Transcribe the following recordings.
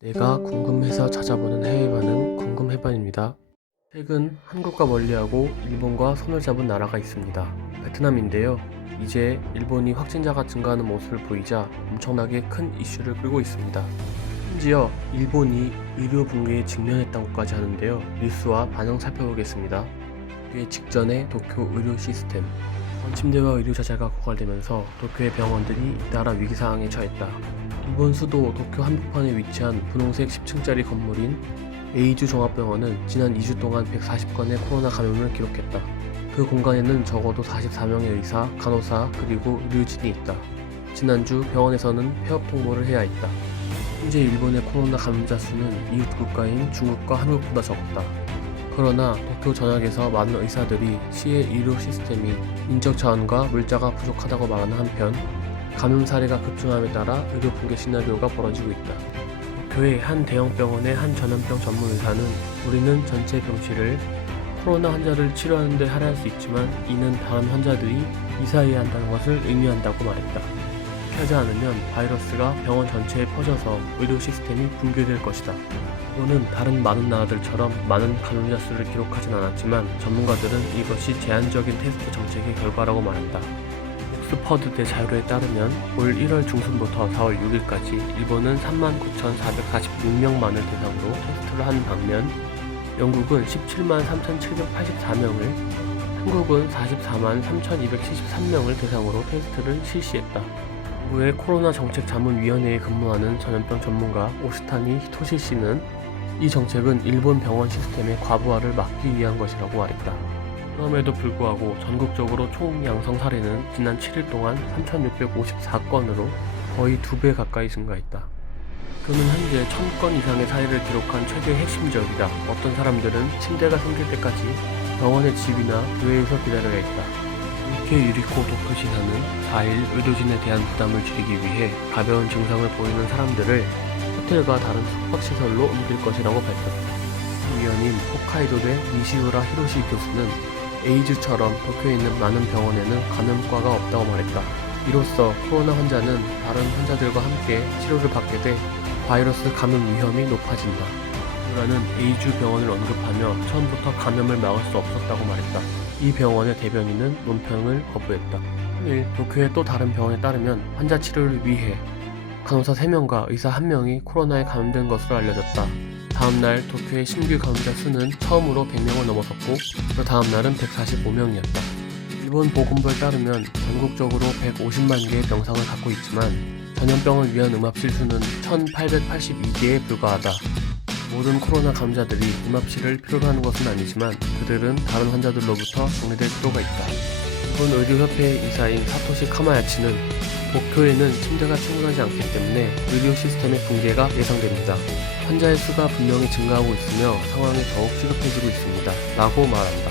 내가 궁금해서 찾아보는 해외 반응 궁금해반입니다. 최근 한국과 멀리하고 일본과 손을 잡은 나라가 있습니다. 베트남인데요. 이제 일본이 확진자가 증가하는 모습을 보이자 엄청나게 큰 이슈를 끌고 있습니다. 심지어 일본이 의료 붕괴에 직면했다고까지 하는데요. 뉴스와 반응 살펴보겠습니다. 그 직전의 도쿄 의료 시스템. 침대와 의료 자재가 고갈되면서 도쿄의 병원들이 잇따라 위기상황에 처했다. 일본 수도 도쿄 한복판에 위치한 분홍색 10층짜리 건물인 에이주 종합병원은 지난 2주 동안 140건의 코로나 감염을 기록했다. 그 공간에는 적어도 44명의 의사, 간호사, 그리고 의료진이 있다. 지난주 병원에서는 폐업 통보를 해야 했다. 현재 일본의 코로나 감염자 수는 이웃 국가인 중국과 한국보다 적었다. 그러나 도쿄 전역에서 많은 의사들이 시의 의료 시스템이 인적 자원과 물자가 부족하다고 말하는 한편 감염 사례가 급증함에 따라 의료 붕괴 시나리오가 벌어지고 있다. 도쿄의 한 대형 병원의 한 전염병 전문 의사는 우리는 전체 병실을 코로나 환자를 치료하는 데 할애할 수 있지만 이는 다른 환자들이 이사해야 한다는 것을 의미한다고 말했다. 그렇게 하지 않으면 바이러스가 병원 전체에 퍼져서 의료 시스템이 붕괴될 것이다. 일본은 다른 많은 나라들처럼 많은 감염자 수를 기록하진 않았지만 전문가들은 이것이 제한적인 테스트 정책의 결과라고 말한다. 옥스퍼드대 자료에 따르면 올 1월 중순부터 4월 6일까지 일본은 39,446명만을 대상으로 테스트를 한 반면 영국은 17만 3,784명을, 한국은 44만 3,273명을 대상으로 테스트를 실시했다. 정부의 코로나 정책 자문위원회에 근무하는 전염병 전문가 오스타니 히토시 씨는 이 정책은 일본 병원 시스템의 과부하를 막기 위한 것이라고 말했다. 그럼에도 불구하고 전국적으로 총 양성 사례는 지난 7일 동안 3,654건으로 거의 2배 가까이 증가했다. 그는 현재 1,000건 이상의 사례를 기록한 최대 핵심지역이다. 어떤 사람들은 침대가 생길 때까지 병원의 집이나 교회에서 기다려야 했다. 이케 유리코 도쿄시사는 4일 의료진에 대한 부담을 줄이기 위해 가벼운 증상을 보이는 사람들을 호텔과 다른 숙박시설로 옮길 것이라고 밝혔다. 위원인 홋카이도대 니시우라 히로시 교수는 에이즈처럼 도쿄에 있는 많은 병원에는 감염과가 없다고 말했다. 이로써 코로나 환자는 다른 환자들과 함께 치료를 받게 돼 바이러스 감염 위험이 높아진다. 라는 에이주 병원을 언급하며 처음부터 감염을 막을 수 없었다고 말했다. 이 병원의 대변인은 논평을 거부했다. 3일 도쿄의 또 다른 병원에 따르면 환자 치료를 위해 간호사 3명과 의사 1명이 코로나에 감염된 것으로 알려졌다. 다음날 도쿄의 신규 감염자 수는 처음으로 100명을 넘어섰고 그 다음날은 145명이었다. 일본 보건부에 따르면 전국적으로 150만 개의 병상을 갖고 있지만 전염병을 위한 응압실 수는 1882개에 불과하다. 모든 코로나 감염자들이 응압실을 필요로 하는 것은 아니지만 그들은 다른 환자들로부터 격리될 필요가 있다. 일본 의료협회의 이사인 사토시 카마야치는 도쿄에는 침대가 충분하지 않기 때문에 의료 시스템의 붕괴가 예상됩니다. 환자의 수가 분명히 증가하고 있으며 상황이 더욱 시급해지고 있습니다. 라고 말한다.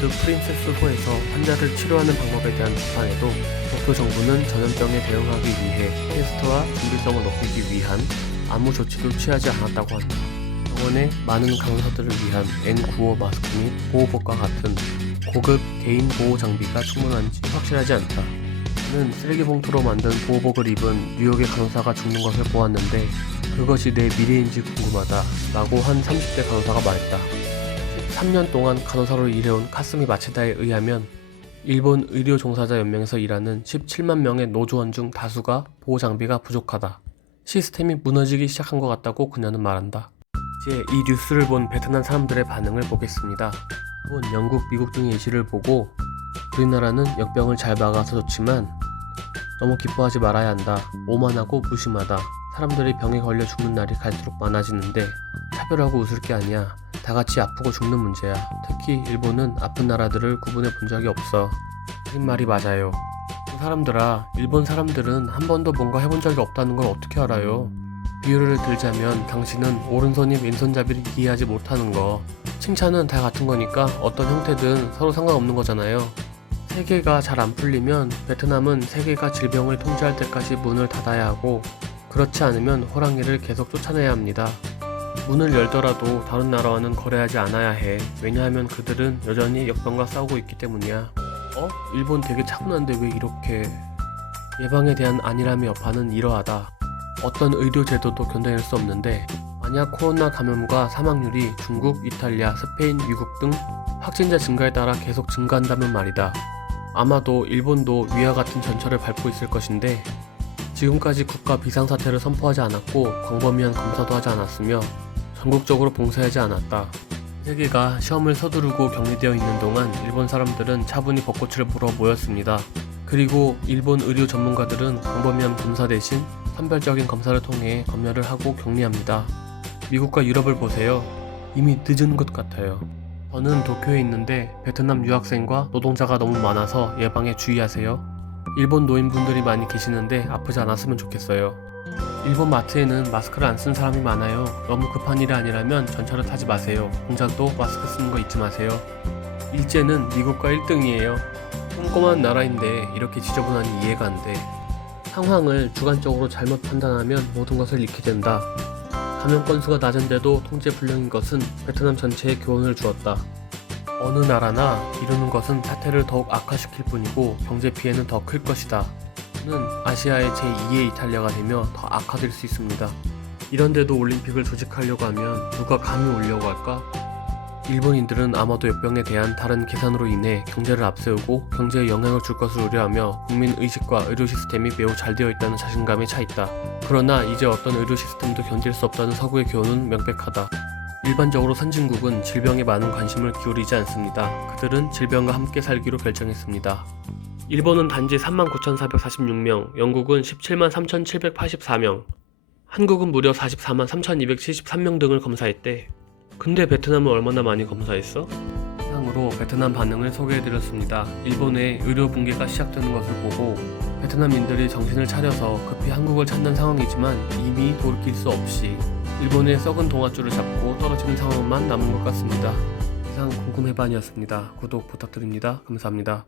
드 프린세스호에서 환자를 치료하는 방법에 대한 비판에도 도쿄 정부는 전염병에 대응하기 위해 테스트와 준비성을 높이기 위한 아무 조치도 취하지 않았다고 한다. 병원에 많은 간호사들을 위한 N95 마스크 및 보호복과 같은 고급 개인 보호 장비가 충분한지 확실하지 않다. 는 쓰레기 봉투로 만든 보호복을 입은 뉴욕의 간호사가 죽는 것을 보았는데 그것이 내 미래인지 궁금하다 라고 한 30대 간호사가 말했다. 13년 동안 간호사로 일해온 카스미 마체다에 의하면 일본 의료종사자연맹에서 일하는 17만 명의 노조원 중 다수가 보호 장비가 부족하다. 시스템이 무너지기 시작한 것 같다고 그녀는 말한다. 이제 이 뉴스를 본 베트남 사람들의 반응을 보겠습니다. 일본, 영국, 미국 등의 예시를 보고 우리나라는 역병을 잘 막아서 좋지만 너무 기뻐하지 말아야 한다. 오만하고 무심하다. 사람들이 병에 걸려 죽는 날이 갈수록 많아지는데 차별하고 웃을 게 아니야. 다 같이 아프고 죽는 문제야. 특히 일본은 아픈 나라들을 구분해 본 적이 없어. 하긴 말이 맞아요. 사람들아, 일본 사람들은 한 번도 뭔가 해본 적이 없다는 걸 어떻게 알아요? 비유를 들자면 당신은 오른손이 왼손잡이를 이해하지 못하는 거. 칭찬은 다 같은 거니까 어떤 형태든 서로 상관없는 거잖아요. 세계가 잘 안 풀리면 베트남은 세계가 질병을 통제할 때까지 문을 닫아야 하고 그렇지 않으면 호랑이를 계속 쫓아내야 합니다. 문을 열더라도 다른 나라와는 거래하지 않아야 해. 왜냐하면 그들은 여전히 역병과 싸우고 있기 때문이야. 일본 되게 차분한데 왜 이렇게... 예방에 대한 안일함의 여파는 이러하다. 어떤 의료 제도도 견뎌낼 수 없는데 만약 코로나 감염과 사망률이 중국, 이탈리아, 스페인, 미국 등 확진자 증가에 따라 계속 증가한다면 말이다. 아마도 일본도 위와 같은 전철을 밟고 있을 것인데 지금까지 국가 비상사태를 선포하지 않았고 광범위한 검사도 하지 않았으며 전국적으로 봉쇄하지 않았다. 세계가 시험을 서두르고 격리되어 있는 동안 일본 사람들은 차분히 벚꽃을 보러 모였습니다. 그리고 일본 의료 전문가들은 광범위한 검사 대신 선별적인 검사를 통해 검열을 하고 격리합니다. 미국과 유럽을 보세요. 이미 늦은 것 같아요. 저는 도쿄에 있는데 베트남 유학생과 노동자가 너무 많아서 예방에 주의하세요. 일본 노인분들이 많이 계시는데 아프지 않았으면 좋겠어요. 일본 마트에는 마스크를 안 쓴 사람이 많아요. 너무 급한 일이 아니라면 전철을 타지 마세요. 공장도 마스크 쓰는 거 잊지 마세요. 일제는 미국과 1등이에요. 꼼꼼한 나라인데 이렇게 지저분하니 이해가 안 돼. 상황을 주관적으로 잘못 판단하면 모든 것을 잃게 된다. 감염 건수가 낮은데도 통제 불능인 것은 베트남 전체에 교훈을 주었다. 어느 나라나 이루는 것은 사태를 더욱 악화시킬 뿐이고 경제 피해는 더 클 것이다. 는 아시아의 제2의 이탈리아가 되며 더 악화될 수 있습니다. 이런데도 올림픽을 조직하려고 하면 누가 감히 오려고 할까? 일본인들은 아마도 역병에 대한 다른 계산으로 인해 경제를 앞세우고 경제에 영향을 줄 것을 우려하며 국민 의식과 의료 시스템이 매우 잘 되어 있다는 자신감에 차 있다. 그러나 이제 어떤 의료 시스템도 견딜 수 없다는 서구의 교훈은 명백하다. 일반적으로 선진국은 질병에 많은 관심을 기울이지 않습니다. 그들은 질병과 함께 살기로 결정했습니다. 일본은 단지 39,446명, 영국은 173,784명, 한국은 무려 443,273명 등을 검사했대. 근데 베트남은 얼마나 많이 검사했어? 이상으로 베트남 반응을 소개해드렸습니다. 일본의 의료 붕괴가 시작되는 것을 보고 베트남인들이 정신을 차려서 급히 한국을 찾는 상황이지만 이미 돌이킬 수 없이 일본의 썩은 동아줄을 잡고 떨어지는 상황만 남은 것 같습니다. 이상 궁금해반이었습니다. 구독 부탁드립니다. 감사합니다.